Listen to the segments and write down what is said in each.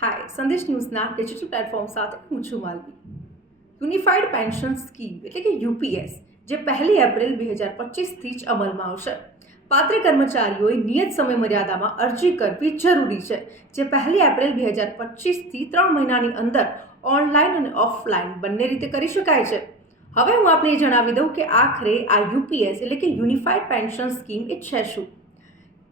હાય, સંદેશ ન્યૂઝના digital platform સાથે હું છું માલવી. યુનિફાઈડ પેન્શન સ્કીમ એટલે કે યુપીએસ જે 1 એપ્રિલ 2025થી જ અમલમાં આવશે. પાત્ર કર્મચારીઓએ નિયત સમય મર્યાદામાં અરજી કરવી જરૂરી છે, જે 1 એપ્રિલ 2025થી 3 મહિનાની અંદર ઓનલાઈન અને ઓફલાઈન બંને રીતે કરી શકાય છે. હવે હું આપને જણાવી દઉં કે આખરે આ યુપીએસ એટલે કે યુનિફાઈડ પેન્શન સ્કીમ એ છે શું.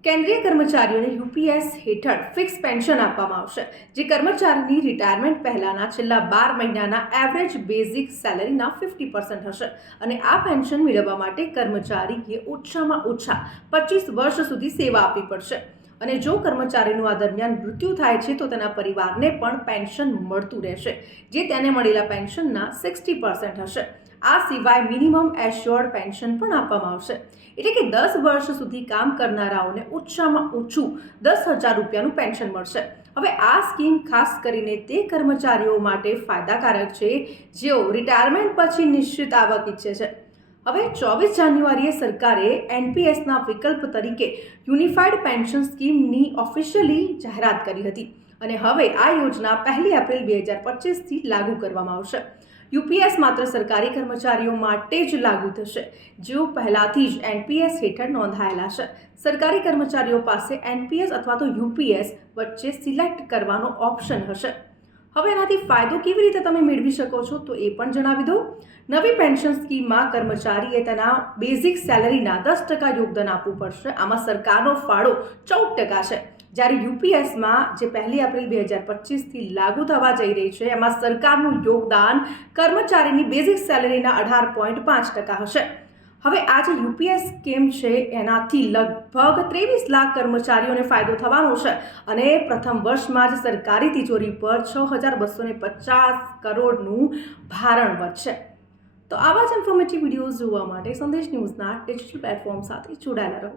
કેન્દ્રીય કર્મચારીઓને યુપીએસ હેઠળ ફિક્સ પેન્શન આપવામાં આવશે, જે કર્મચારીની રિટાયરમેન્ટ પહેલાના છેલ્લા 12 મહિનાના એવરેજ બેઝિક સેલરીના 50% હશે. અને આ પેન્શન મેળવવા માટે કર્મચારીએ ઓછામાં ઓછા 25 વર્ષ સુધી સેવા આપવી પડશે. અને જો કર્મચારીનું આ દરમિયાન મૃત્યુ થાય છે તો તેના પરિવારને પણ પેન્શન મળતું રહેશે, જે તેને મળેલા પેન્શનના 60% હશે. આ સિવાય મિનિમમ એશ્યોર્ડ પેન્શન પણ આપવામાં આવશે, એટલે કે 10 વર્ષ સુધી કામ કરનારાઓને ઓછામાં ઓછું 10,000 રૂપિયાનું પેન્શન મળશે. હવે આ સ્કીમ ખાસ કરીને તે કર્મચારીઓ માટે ફાયદાકારક છે જેઓ રિટાયરમેન્ટ પછી નિશ્ચિત આવક ઈચ્છે છે. હવે 24 જાન્યુઆરીએ સરકારે એનપીએસના વિકલ્પ તરીકે યુનિફાઈડ પેન્શન સ્કીમની ઓફિશિયલી જાહેરાત કરી હતી અને હવે આ યોજના 1 એપ્રિલ 2025થી લાગુ કરવામાં આવશે. યુપીએસ માત્ર સરકારી કર્મચારીઓ માટે જ લાગુ થશે જેઓ પહેલાથી જ એનપીએસ હેઠળ નોંધાયેલા છે. સરકારી કર્મચારીઓ પાસે એનપીએસ અથવા તો યુપીએસ વચ્ચે સિલેક્ટ કરવાનો ઓપ્શન હશે. હવે એનાથી ફાયદો કેવી રીતે તમે મેળવી શકો છો તો એ પણ જણાવી દઉં. નવી પેન્શન સ્કીમમાં કર્મચારીએ તેના બેઝિક સેલરીના 10% યોગદાન આપવું પડશે. આમાં સરકારનો ફાળો 14% છે, જ્યારે યુપીએસમાં જે 1 એપ્રિલ 2025થી લાગુ થવા જઈ રહી છે એમાં સરકારનું યોગદાન કર્મચારીની બેઝિક સેલરીના 18.5% હશે. હવે આ જે યુપીએસ સ્કીમ છે એનાથી લગભગ 23 લાખ કર્મચારીઓને ફાયદો થવાનો છે અને પ્રથમ વર્ષમાં જ સરકારી તિજોરી પર 6,250 કરોડનું ભારણ વધશે. તો આવા જ ઇન્ફોર્મેટિવ વિડીયોઝ જોવા માટે સંદેશ ન્યૂઝના ડિજિટલ પ્લેટફોર્મ સાથે જોડાયેલા રહો.